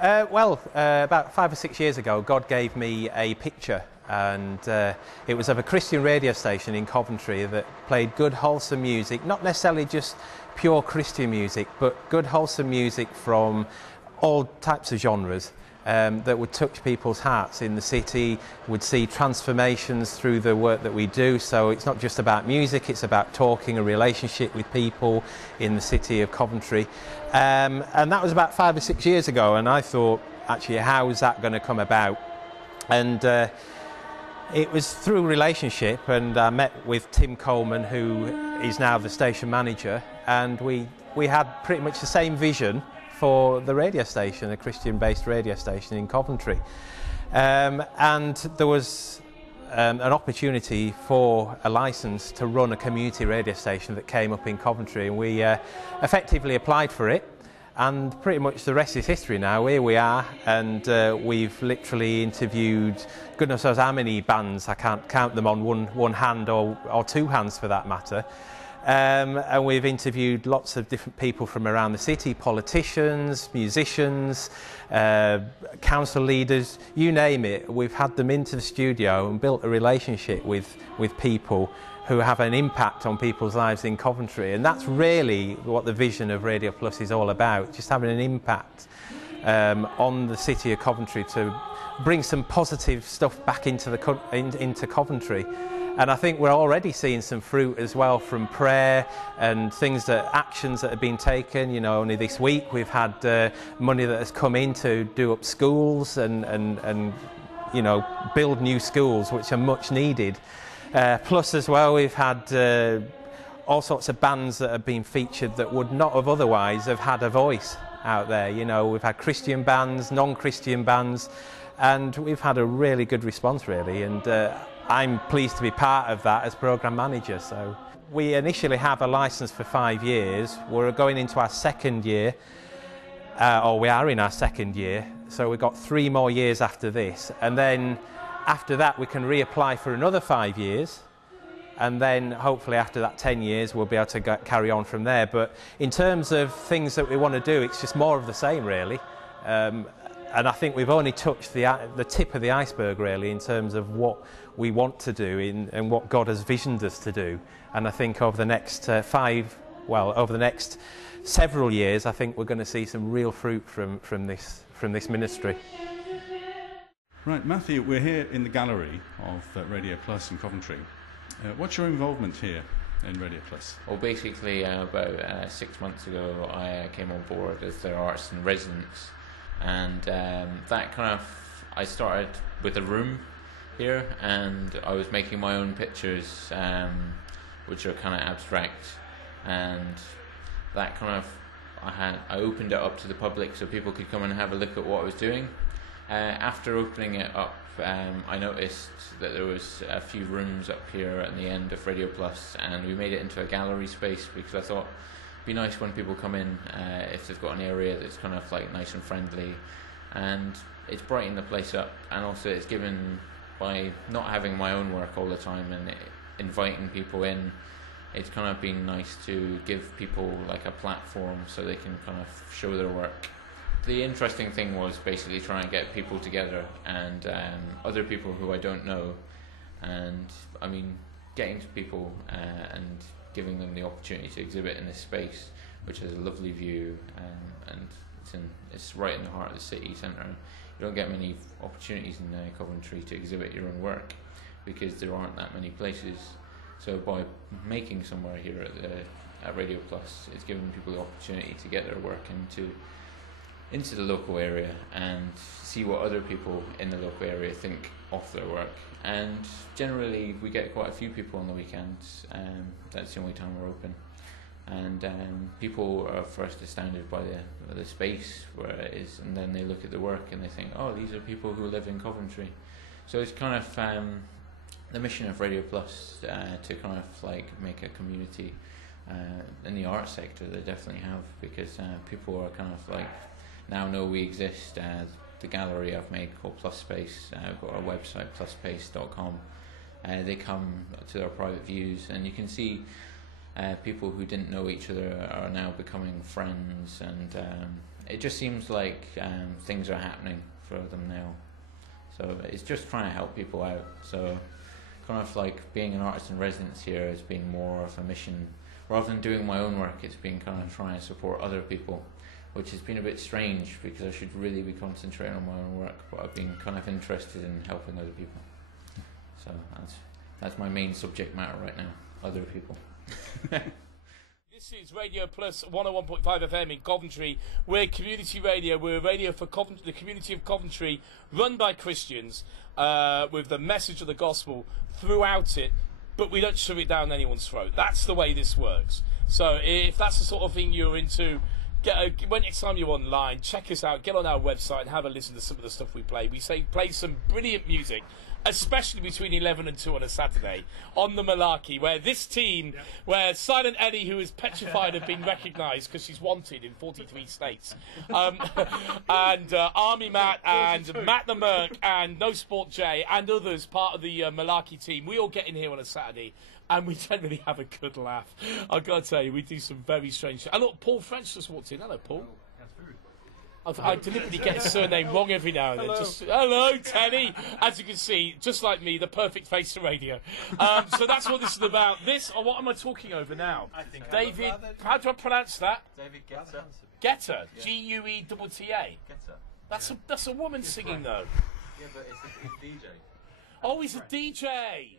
About 5 or 6 years ago, God gave me a picture, and it was of a Christian radio station in Coventry that played good, wholesome music, not necessarily just pure Christian music, but good, wholesome music from all types of genres that would touch people's hearts in the city, would see transformations through the work that we do. So it's not just about music, it's about talking, a relationship with people in the city of Coventry. And that was about 5 or 6 years ago, and I thought, actually, how is that going to come about? And it was through relationship, and I met with Tim Coleman, who is now the station manager, and we had pretty much the same vision for the radio station, a Christian-based radio station in Coventry. And there was an opportunity for a licence to run a community radio station that came up in Coventry, and we effectively applied for it, and pretty much the rest is history now. Here we are, and we've literally interviewed goodness knows how many bands. I can't count them on one hand or two hands for that matter. And we've interviewed lots of different people from around the city, politicians, musicians, council leaders, you name it. We've had them into the studio and built a relationship with people who have an impact on people's lives in Coventry. And that's really what the vision of Radio Plus is all about, just having an impact on the city of Coventry to bring some positive stuff back into Coventry. And I think we're already seeing some fruit as well from prayer and actions that have been taken. You know, only this week we've had money that has come in to do up schools and you know, build new schools, which are much needed. Plus as well, we've had all sorts of bands that have been featured that would not have otherwise have had a voice out there. You know, we've had Christian bands, non-Christian bands, and we've had a really good response, really. And I'm pleased to be part of that as programme manager. So we initially have a licence for 5 years. We're going into our second year, or we are in our second year. So we've got 3 more years after this. And then after that, we can reapply for another 5 years. And then hopefully after that 10 years, we'll be able to carry on from there. But in terms of things that we want to do, it's just more of the same, really. And I think we've only touched the tip of the iceberg, really, in terms of what we want to do and what God has visioned us to do. And I think over the next over the next several years, I think we're going to see some real fruit from this ministry. Right, Matthew, we're here in the gallery of Radio Plus in Coventry. What's your involvement here in Radio Plus? Well, basically, about 6 months ago, I came on board as their artist in residence. And I started with a room here, and I was making my own pictures, which are kind of abstract, and that I opened it up to the public so people could come and have a look at what I was doing. After opening it up, I noticed that there was a few rooms up here at the end of Radio Plus, and we made it into a gallery space because I thought be nice when people come in, if they've got an area that's kind of like nice and friendly, and it's brightened the place up. And also it's given, by not having my own work all the time and inviting people in, it's kind of been nice to give people like a platform so they can kind of show their work. The interesting thing was basically trying to get people together, and other people who I don't know, and I mean getting to people and giving them the opportunity to exhibit in this space, which has a lovely view, and it's right in the heart of the city centre. You don't get many opportunities in Coventry to exhibit your own work because there aren't that many places. So by making somewhere here at Radio Plus, it's given people the opportunity to get their work into the local area and see what other people in the local area think of their work. And generally we get quite a few people on the weekends, that's the only time we're open, and people are first astounded by the space where it is, and then they look at the work and they think, oh, these are people who live in Coventry. So it's kind of the mission of Radio Plus, to kind of like make a community in the art sector. They definitely have, because people are kind of like now know we exist. The gallery I've made called Plus Space, I've got our website plusspace.com. They come to our private views, and you can see people who didn't know each other are now becoming friends, and it just seems like things are happening for them now. So it's just trying to help people out. So kind of like being an artist in residence here has been more of a mission. Rather than doing my own work, it's been kind of trying to support other people, which has been a bit strange because I should really be concentrating on my own work, but I've been kind of interested in helping other people. So that's my main subject matter right now, other people. This is Radio Plus 101.5 FM in Coventry. We're community radio. We're radio for Coventry, the community of Coventry, run by Christians, with the message of the gospel throughout it, but we don't shove it down anyone's throat. That's the way this works. So if that's the sort of thing you're into, when next time you're online, check us out, get on our website and have a listen to some of the stuff we play. We play some brilliant music, especially between 11 and 2 on a Saturday, on the Melarky, where this team, where Silent Eddie, who is petrified of being recognised because she's wanted in 43 states, and Army Matt, and Matt the Merc, and No Sport J, and others, part of the Melarky team, we all get in here on a Saturday, and we generally have a good laugh. I've got to tell you, we do some very strange shit. And look, Paul French just walked in. Hello, Paul. I deliberately get his surname wrong every now and then. Hello, Teddy. As you can see, just like me, the perfect face to radio. So that's what this is about. What am I talking over now? I think David, how do I pronounce that? David Guetta. Guetta. Guetta. Guetta. That's a woman singing though. Yeah, but it's DJ. Oh, he's a DJ.